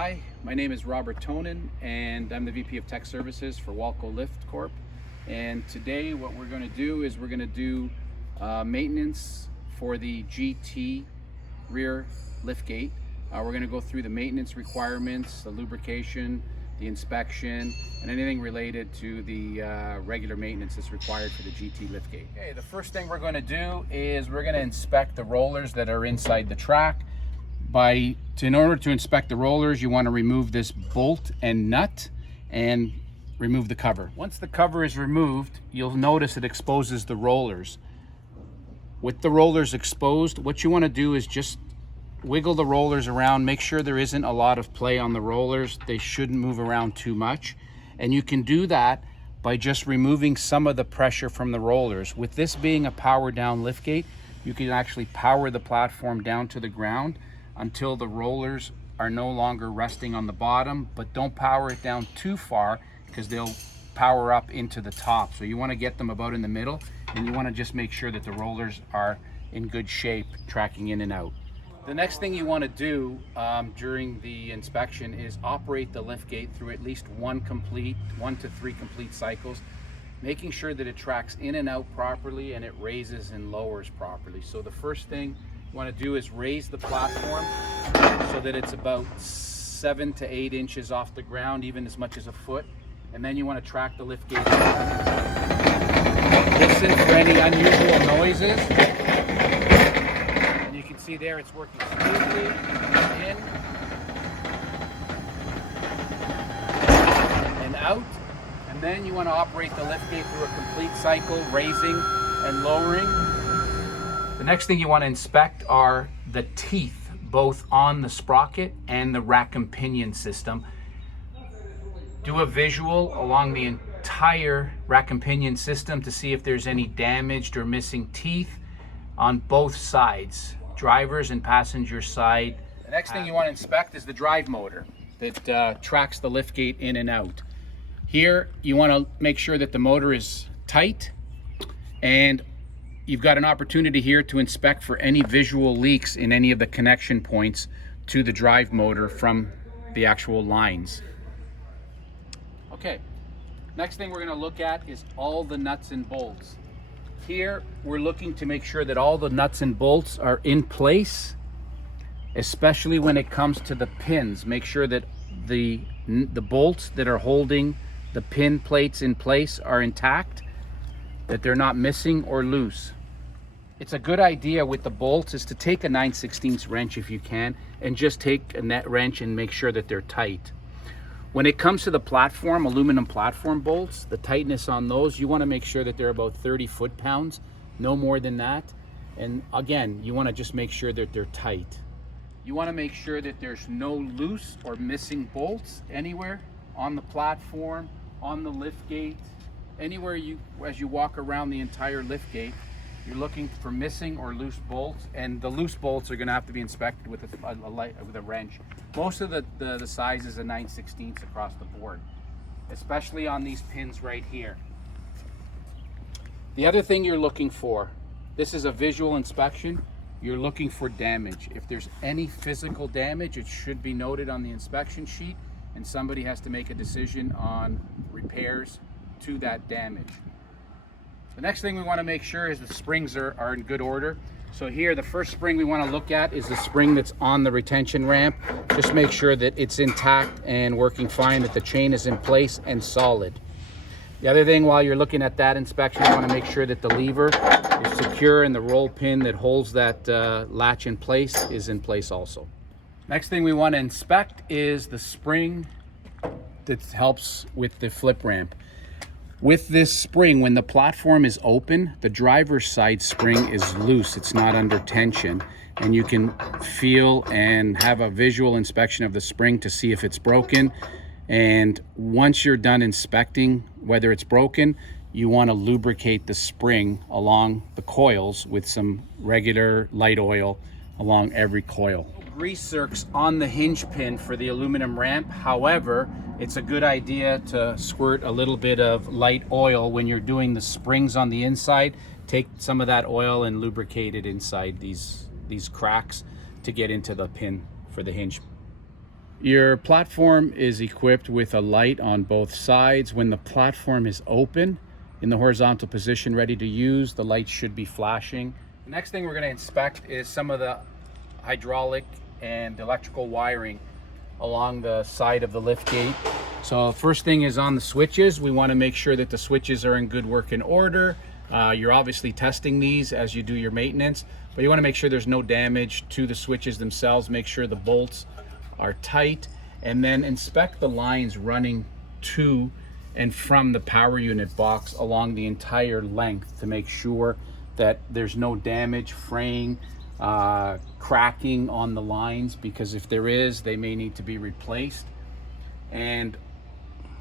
Hi, my name is Robert Tonin and I'm the VP of Tech Services for WALTCO Lift Corp. And today what we're going to do is we're going to do maintenance for the GT rear lift gate. We're going to go through the maintenance requirements, the lubrication, the inspection, and anything related to the regular maintenance that's required for the GT lift gate. Okay, the first thing we're going to do is we're going to inspect the rollers that are inside the track. In order to inspect the rollers, you want to remove this bolt and nut and remove the cover. Once the cover is removed, you'll notice it exposes the rollers. With the rollers exposed, what you want to do is just wiggle the rollers around, make sure there isn't a lot of play on the rollers. They shouldn't move around too much. And you can do that by just removing some of the pressure from the rollers. With this being a power down lift gate, you can actually power the platform down to the ground until the rollers are no longer resting on the bottom, but don't power it down too far because they'll power up into the top. So you want to get them about in the middle, and you want to just make sure that the rollers are in good shape, tracking in and out. The next thing you want to do during the inspection is operate the lift gate through at least 1 to 3 complete cycles, making sure that it tracks in and out properly and it raises and lowers properly. So the first thing you want to do is raise the platform so that it's about 7 to 8 inches off the ground, even as much as a foot. And then you want to track the lift gate. Listen for any unusual noises. And you can see there it's working smoothly. In and out. And then you want to operate the lift gate through a complete cycle, raising and lowering. The next thing you want to inspect are the teeth, both on the sprocket and the rack and pinion system. Do a visual along the entire rack and pinion system to see if there's any damaged or missing teeth on both sides, driver's and passenger side. The next thing you want to inspect is the drive motor that tracks the lift gate in and out. Here you want to make sure that the motor is tight, and you've got an opportunity here to inspect for any visual leaks in any of the connection points to the drive motor from the actual lines. Okay, next thing we're going to look at is all the nuts and bolts. Here we're looking to make sure that all the nuts and bolts are in place, especially when it comes to the pins. Make sure that the bolts that are holding the pin plates in place are intact, that they're not missing or loose. It's a good idea with the bolts is to take a 9/16 wrench if you can, and just take a net wrench and make sure that they're tight. When it comes to the platform, aluminum platform bolts, the tightness on those, you want to make sure that they're about 30 foot-pounds, no more than that. And again, you want to just make sure that they're tight. You want to make sure that there's no loose or missing bolts anywhere on the platform, on the lift gate, anywhere as you walk around the entire lift gate. You're looking for missing or loose bolts, and the loose bolts are going to have to be inspected with a wrench. Most of the size is a 9/16 across the board, especially on these pins right here. The other thing you're looking for, this is a visual inspection, you're looking for damage. If there's any physical damage, it should be noted on the inspection sheet, and somebody has to make a decision on repairs to that damage. The next thing we want to make sure is the springs are in good order. So here, the first spring we want to look at is the spring that's on the retention ramp. Just make sure that it's intact and working fine, that the chain is in place and solid. The other thing, while you're looking at that inspection, you want to make sure that the lever is secure and the roll pin that holds that latch in place is in place also. Next thing we want to inspect is the spring that helps with the flip ramp. With this spring, when the platform is open, the driver's side spring is loose. It's not under tension. And you can feel and have a visual inspection of the spring to see if it's broken. And once you're done inspecting whether it's broken, you want to lubricate the spring along the coils with some regular light oil along every coil. Grease zerks on the hinge pin for the aluminum ramp. However, it's a good idea to squirt a little bit of light oil when you're doing the springs on the inside. Take some of that oil and lubricate it inside these cracks to get into the pin for the hinge. Your platform is equipped with a light on both sides. When the platform is open in the horizontal position, ready to use, the light should be flashing. The next thing we're going to inspect is some of the hydraulic and electrical wiring along the side of the lift gate. So first thing is on the switches. We want to make sure that the switches are in good working order. You're obviously testing these as you do your maintenance, but you want to make sure there's no damage to the switches themselves. Make sure the bolts are tight, and then inspect the lines running to and from the power unit box along the entire length to make sure that there's no damage, fraying, cracking on the lines, because if there is, they may need to be replaced. And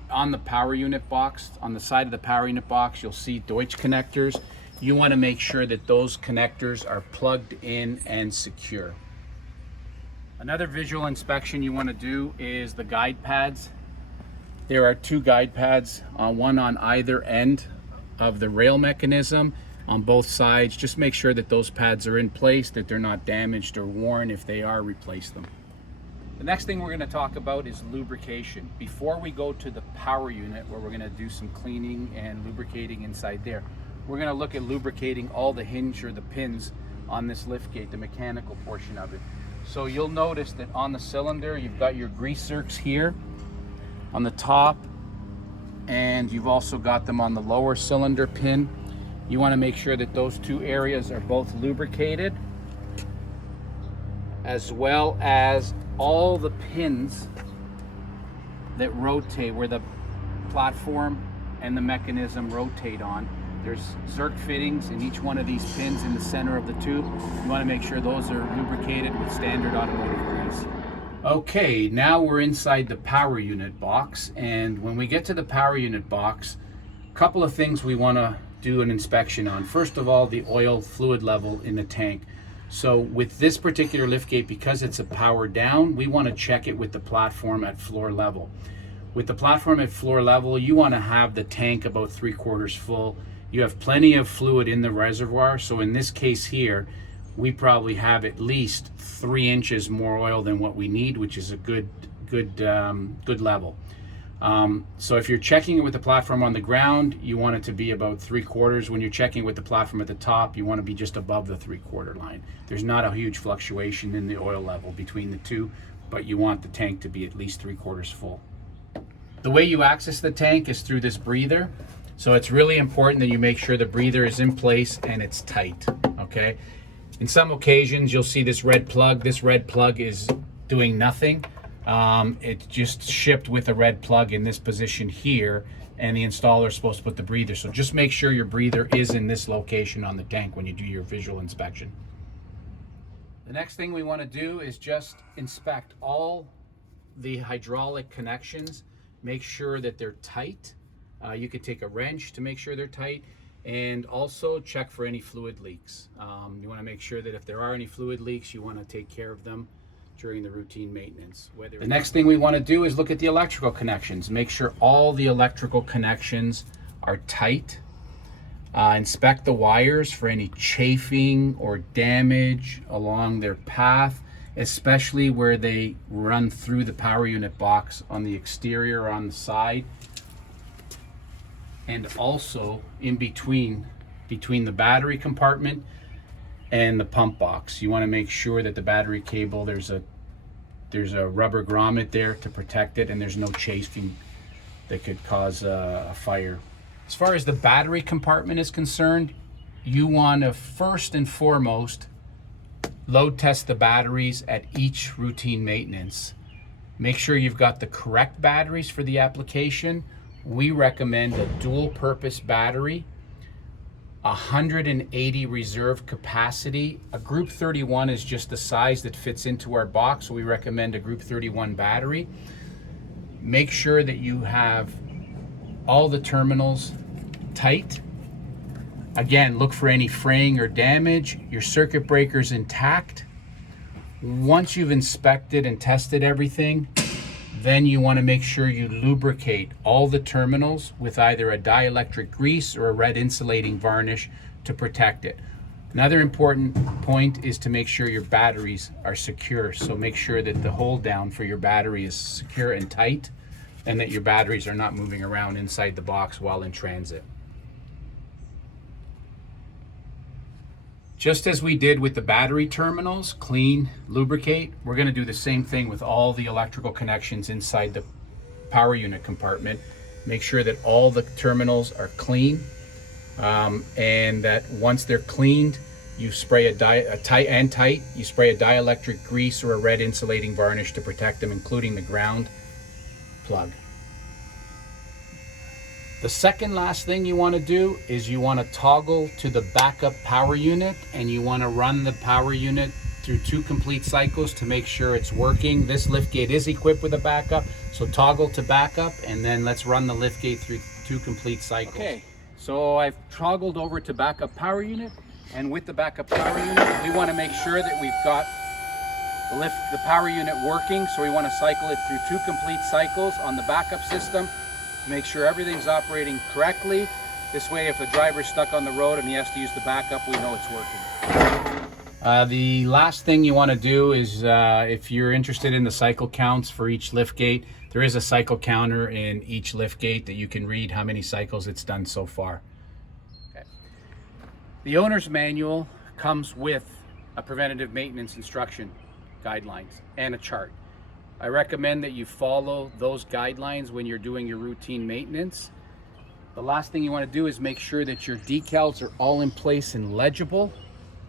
on the power unit box, on the side of the power unit box, you'll see Deutsch connectors. You want to make sure that those connectors are plugged in and secure. Another visual inspection you want to do is the guide pads. There are 2 guide pads, one on either end of the rail mechanism on both sides. Just make sure that those pads are in place, that they're not damaged or worn. If they are, replace them. The next thing we're going to talk about is lubrication. Before we go to the power unit, where we're going to do some cleaning and lubricating inside there, we're going to look at lubricating all the hinge or the pins on this lift gate, the mechanical portion of it. So you'll notice that on the cylinder, you've got your grease zerks here on the top, and you've also got them on the lower cylinder pin. You want to make sure that those 2 areas are both lubricated, as well as all the pins that rotate, where the platform and the mechanism rotate on. There's zerk fittings in each one of these pins in the center of the tube. You want to make sure those are lubricated with standard automotive grease. Okay, now we're inside the power unit box, and when we get to the power unit box, a couple of things we want to do an inspection on. First of all, the oil fluid level in the tank. So with this particular liftgate, because it's a power down, we want to check it with the platform at floor level. With the platform at floor level, you want to have the tank about 3/4 full. You have plenty of fluid in the reservoir. So in this case here, we probably have at least 3 inches more oil than what we need, which is a good level. So if you're checking it with the platform on the ground, you want it to be about 3/4. When you're checking with the platform at the top, you want to be just above the 3/4 line. There's not a huge fluctuation in the oil level between the two, but you want the tank to be at least 3/4 full. The way you access the tank is through this breather. So it's really important that you make sure the breather is in place and it's tight, okay? In some occasions, you'll see this red plug. This red plug is doing nothing. It's just shipped with a red plug in this position here, and the installer is supposed to put the breather. So just make sure your breather is in this location on the tank when you do your visual inspection. The next thing we want to do is just inspect all the hydraulic connections. Make sure that they're tight. You could take a wrench to make sure they're tight, and also check for any fluid leaks. You want to make sure that if there are any fluid leaks, you want to take care of them during the routine maintenance. The next thing we want to do is look at the electrical connections. Make sure all the electrical connections are tight. Inspect the wires for any chafing or damage along their path, especially where they run through the power unit box on the exterior or on the side, and also in between the battery compartment and the pump box. You want to make sure that the battery cable, there's a rubber grommet there to protect it, and there's no chafing that could cause a fire. As far as the battery compartment is concerned, you want to first and foremost load test the batteries at each routine maintenance. Make sure you've got the correct batteries for the application. We recommend a dual purpose battery, 180 reserve capacity. A group 31 is just the size that fits into our box, so we recommend a group 31 battery. Make sure that you have all the terminals tight. Again, look for any fraying or damage. Your circuit breaker's intact. Once you've inspected and tested everything, then you want to make sure you lubricate all the terminals with either a dielectric grease or a red insulating varnish to protect it. Another important point is to make sure your batteries are secure. So make sure that the hold down for your battery is secure and tight, and that your batteries are not moving around inside the box while in transit. Just as we did with the battery terminals, clean, lubricate, we're going to do the same thing with all the electrical connections inside the power unit compartment. Make sure that all the terminals are clean, and that once they're cleaned, you spray you spray a dielectric grease or a red insulating varnish to protect them, including the ground plug. The second last thing you want to do is you want to toggle to the backup power unit, and you want to run the power unit through 2 complete cycles to make sure it's working. This liftgate is equipped with a backup, so toggle to backup, and then let's run the liftgate through 2 complete cycles. Okay, so I've toggled over to backup power unit, and with the backup power unit, we want to make sure that we've got the power unit working, so we want to cycle it through 2 complete cycles on the backup system. Make sure everything's operating correctly. This way, if the driver's stuck on the road and he has to use the backup, we know it's working. The last thing you want to do is, if you're interested in the cycle counts for each liftgate, there is a cycle counter in each liftgate that you can read how many cycles it's done so far. Okay. The owner's manual comes with a preventative maintenance instruction guidelines and a chart. I recommend that you follow those guidelines when you're doing your routine maintenance. The last thing you want to do is make sure that your decals are all in place and legible.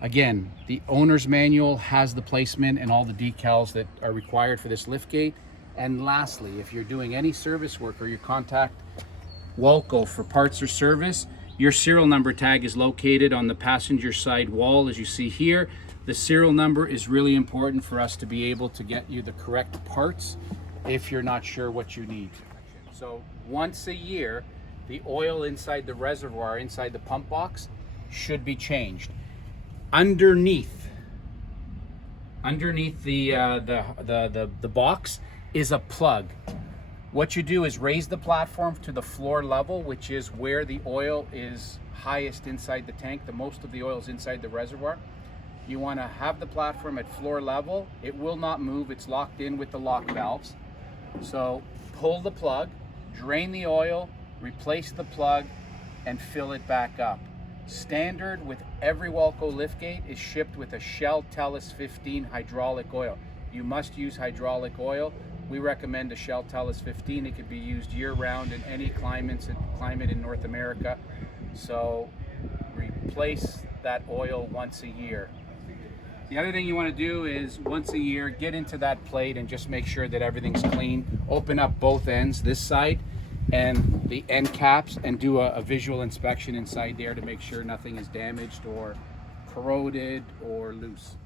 Again, the owner's manual has the placement and all the decals that are required for this liftgate. And lastly, if you're doing any service work or you contact WALTCO for parts or service, your serial number tag is located on the passenger side wall, as you see here. The serial number is really important for us to be able to get you the correct parts if you're not sure what you need. So once a year, the oil inside the reservoir, inside the pump box, should be changed. Underneath the box is a plug. What you do is raise the platform to the floor level, which is where the oil is highest inside the tank. The most of the oil is inside the reservoir. You want to have the platform at floor level. It will not move. It's locked in with the lock valves. So pull the plug, drain the oil, replace the plug, and fill it back up. Standard with every WALTCO liftgate is shipped with a Shell Tellus 15 hydraulic oil. You must use hydraulic oil. We recommend a Shell Tellus 15. It can be used year-round in any climate in North America. So replace that oil once a year. The other thing you want to do is once a year get into that plate and just make sure that everything's clean. Open up both ends, this side and the end caps, and do a visual inspection inside there to make sure nothing is damaged or corroded or loose.